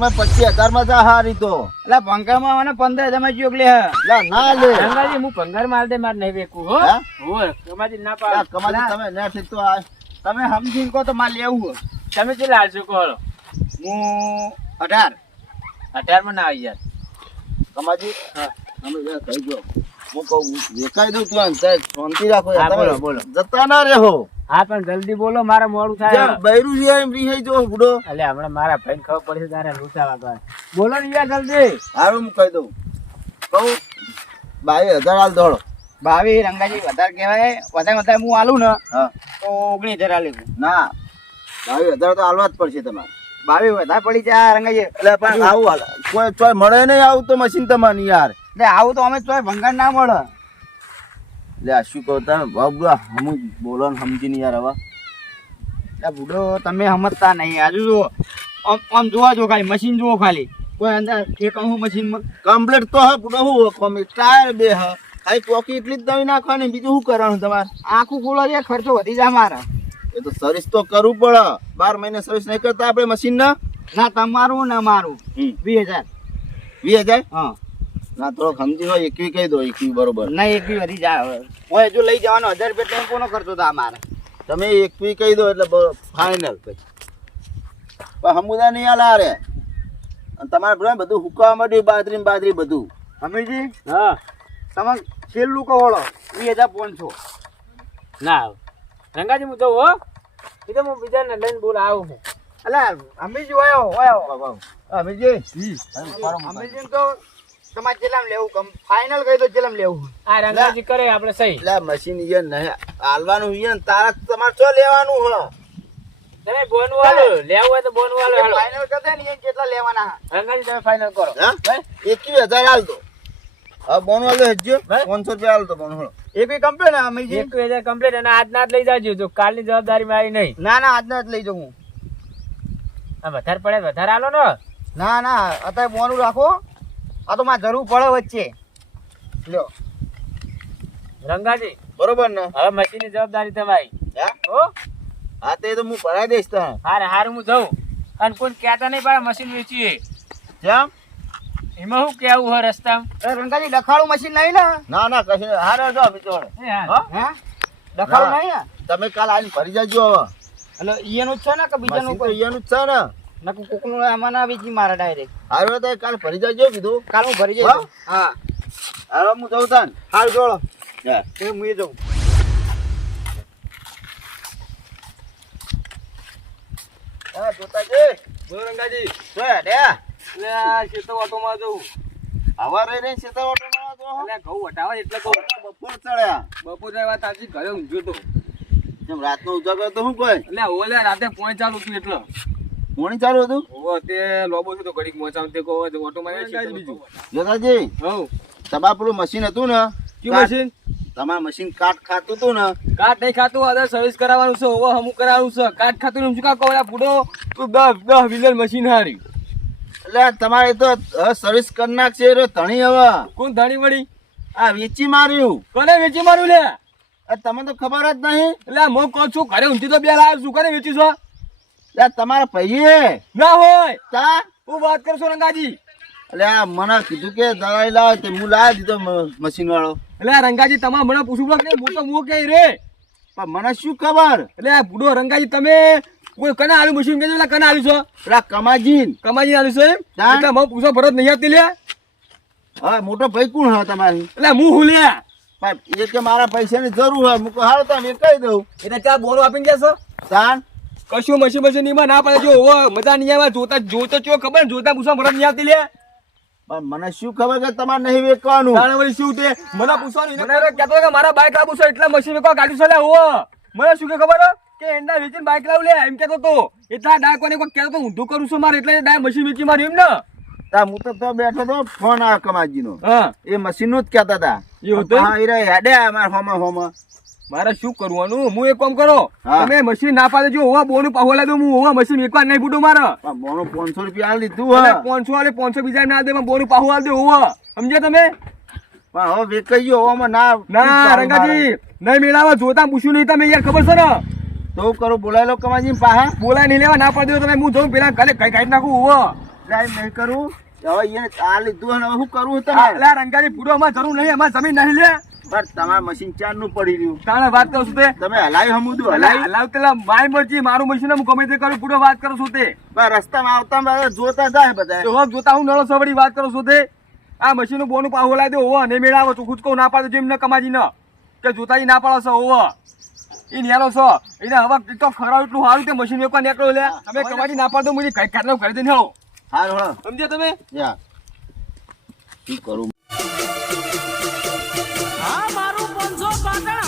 તમે 25,000 માં જા હારી તો એટલે ભંગારમાં મને 15,000 માં જોક લે લા ના લે રંગાજી હું ભંગાર માલ દે માર નહીં વેકું હો હા? હોય કમાજી ના પાડ કમાજી તમે ને ઠીક તો આ તમે સમજીને કહો તો માલ લેવું તમે કેટલા હાલશો કહો હું 18 માં ના આવી યાર કમાજી તમે જે કહી દો હું કહું વેકાઈ દઉં તું શાંતિ રાખો હા, તમે બોલો. જતા ના રહો હા પણ જલ્દી બોલો મારે મોડું થાય બૈરું છે એમ રીહાઈ જો બુડો એટલે હમણાં મારા ભાઈને ખબર પડશે તારે લૂંટાવા પાડે બોલો ને યાર જલ્દી હારું હું કહી દઉં કહું 22,000 હાલ દોડો 22 રંગાજી વધારે કહેવાય વધારે હું આલું ને હા તો 19,000 આલું ના 22,000 તો હાલવા જ પડશે તમારે 22 વધારે પડી જાય રંગાજી એટલે પણ આવું હાલ કોઈ ચોય મળે નહીં આવું તો મશીન તમને યાર એટલે આવું તો અમે ચોય ભંગાર ના મળે એટલે આ શું કહું તમે બાબુ હમું બોલો ને સમજીને યાર હવે એટલે બુડો તમે સમજતા નહીં આજુ જુઓ આમ જોવા જો ખાલી મશીન જુઓ ખાલી કોઈ અંદર ઠેકાણું મશીનમાં કમ્પ્લીટ તો હા પૂરા હું કોમી ટાયર બે હા ખાલી ચોકી એટલી જ દવી નાખવાની બીજું શું કરવાનું તમારે આખું ખોલો છે ખર્ચો વધી જાય મારા એ તો સર્વિસ તો કરવું પડે 12 મહિને સર્વિસ નહીં કરતા આપણે મશીન ના ના તમારું ના મારું 20,000 20,000 હા ના થોડોક સમજી હોય 21 કહી દો 21 બરોબર ના એક બી વધી જાય હવે હું હજુ લઈ જવાનો 1000 રૂપિયા ટેમ્પોનો ખર્ચો તો મારે તમે 21 કહી દો એટલે ફાઇનલ પછી પણ હમુદા નહીં આલા રે અને તમારે બધું હુકાવા માંડ્યું બાજરી બધું અમીરજી હા તમે છેલ્લું કહો 20,500 ના રંગાજી હું જઉં હો એ તો હું બીજાને લઈને બોલ આવું છું અલા અમીરજી ઓયો અમીરજી અમીરજી તો તમારે ચેલામ લેવું કમ ફાઇનલ કહી દો ચેલામ લેવું આ રંગાજી કરે આપણે સહી એટલે મશીન ઈ નહીં હાલવાનું ઈ ને તારા તમારે શું લેવાનું હ તમે બોન વાલો લેવું હોય તો બોન વાલો હાલો ફાઇનલ કરતે ને એ કેટલા લેવાના રંગાજી તમે ફાઇનલ કરો હા 21,000 હાલ દો હવે બોન વાળો હેજો 500 રૂપિયા હાલ દો બોન વાળો એ બી કમ્પ્લેટ અમીરજી 1,000 કમ્પ્લીટ અને આજના જ લઈ જાજો જો કાલની જવાબદારી મારી નહીં ના ના આજના જ લઈ જાઉં હું આ વધારે પડે વધારે હાલો ને ના ના અત્યારે બોનું રાખો આ તો મારે જરૂર પડે વચ્ચે લ્યો રંગાજી બરોબર ને હવે મશીનની જવાબદારી તમારી હા હો હા તે તો હું ભરાઈ દઈશ તો હારે હારું હું જઉં અને કોઈ કહેતા નહીં પાડે મશીન વેચીએ કેમ એમાં શું કેવું હોય રસ્તામાં રંગાજી ડખાળું મશીન નહીં ને ના ના કશું હારે જો બિચોડ હે ડખાળું નહીં ને તમે કાલ આવીને ભરી જાજો હવે એટલે ઈએનું જ છે ને કે બીજાનું મશીન તો કોઈ અહીંયાનું જ છે ને નકુ કોકનું આમાં ના વેચી મારા ડાયરેક્ટ હારું તો કાલ ભરી જાજો કીધું કાલ હું ભરી જઈશ હા હારો હું જઉં તાન હાલ જોડો હા એ હું એ જઉં હા જોતાજી બોલ રંગાજી જો હેડે એટલે આ ખેતર ઓટોમાં જવું હવા રહી રહી છે તો ઓટો ના તો એટલે ઘઉં વટાવે એટલે કહું બપોર ચડ્યા બપોરે વાત સાચી ઘરે ઊંઘ્યો તો જેમ રાતનો ઉજાગરો તો શું કોઈ એટલે ઓલે રાતે પોઈન્ટ ચાલુ હતું એટલે પોણી ચાલુ હતું ઓવો તે લોબો છે તો ઘડીક મોચામ તે કહો ઓટોમાં બીજું જોતાજી હવ તમારું પેલું મશીન હતું ને કયું મશીન તમારું મશીન કાટ ખાતું હતું ને કાટ નહીં ખાતું આદર સર્વિસ કરાવવાનું છે ઓવો હમું કરાવવાનું છે કાટ ખાતું ને શું કા કહો પૂડો તું 10 વ્હીલર મશીન હારી એટલે તમારે તો સર્વિસ કરી નાખશે રે ધણી હવે કોણ ધાણી વળી આ વેચી માર્યું કોને વેચી મારું લે તમને તો ખબર જ નહીં એટલે હું કહું છું ઘરે ઊંધી તો બે લાવ્યો છું કોને વેચી છો એટલે તમારા પૈયે ના હોય તા હું વાત કરશો રંગાજી એટલે આ મને કીધું કે દવાઈ લાવે તે હું લાવી દીધો મશીન વાળો એટલે આ રંગાજી તમારે મને પૂછવું પડે હું તો હું કે રે પણ મને શું ખબર એટલે આ બુડો રંગાજી તમે કોઈ કને આલુ મશીન કે એટલે કને આલ્યું છો પેલા કમાજીન કમાજી આલ્યું છે એમ હા. એટલે મને પૂછો ફરજ નહીં આવતી લે હા મોટો ભાઈ કોણ હા તમારી એટલે હું હું લે પણ એ કે મારા પૈસાની જરૂર હોય હું કહું હાલ તમે કહી દઉં એટલે ત્યાં બોલો આપીને જશો તાન કશું મશીન મશીન એમાં ના પડે જો ઓવો મજા નહીં આવે જોતો ચો ખબર ને જોતા પૂછવા ફરજ નહીં આવતી લે પણ મને શું ખબર કે તમારે નહીં વેચવાનું તાણે વળી શું તે મને પૂછવાનું મને કહેતો કે મારા બાઈક લાવું છે એટલે મશીન વેચવા ગાડી છે લે ઓવો મને શું કે ખબર હે? કે એંડા વેચીને બાઈક લાવ લે એમ કહેતો તો એટલા ડાકોને કોઈ કહેતો તો ઊંધું કરું છું મારે એટલે ડાય મશીન વેચી માર્યું એમ ને તા હું તો બેઠો તો ફોન આવ્યો કમાજીનો હા એ મશીન નું જ કહેતા હતા એવું હતું? હા એ રે હેડે અમાર હોમાં મારે શું કરવાનું હું એક કામ કરો હા. તમે મશીન ના પાડે જો હોવા બોનું પાહોલા દો હું હોવા મશીન એકવાર નહીં ફૂટું મારે પણ મોનો 500 રૂપિયા આલી દીધું હા 500 આલે 500 બીજા ના દે બોનું પાહો આલ દે હોવા સમજ્યા તમે પણ હવે વેચાઈ ગયો હોમાં ના રંગાજી નહીં મેળાવા જોતા પૂછ્યું નહીં તમે યાર ખબર છે ને તો કરો બોલાય લો કમાજી પાહા બોલાય નહીં લેવા ના પાડી દો તમે હું જઉં પેલા કાલે કઈ કાઢી નાખું હોવા ડ્રાઈવ નહીં કરું હવે એને આ લીધું અને હવે શું કરવું તમારે એટલે રંગારી પૂરો અમારે જરૂર નહીં, અમારે જમીન નહીં લે. પણ તમારું મશીન ચારનું પડી રહ્યું તાણે વાત કરું છું તે તમે હલાવી હમુદું હલાવી હલાવ પેલા માય મરજી, મારું મશીન હું ગમે તે કરું, પૂરો વાત કરું છું તે. પણ રસ્તામાં આવતા જોતા જાય બધા તો હોક જોતા હું નળો સવડી વાત કરું છું તે. આ મશીનનું બોનું પાહો લાવી દે હોવો અને મેળાવો ચોખ્ખું જ કહું, ના પાડો જેમ ન કમાજી ન કે જોતાજી ના પાડો છો હોવો એ ન્યારો છો એને હવે તો ખરાબ એટલું સારું તે મશીન વેકવા નીકળો લે. તમે કમાજી ના પાડો મુજે કઈ કાટલો કરી દઈને હેળો. હારું હા સમજ્યા તમે? યા શું કરું આ મારું 500 પાટણ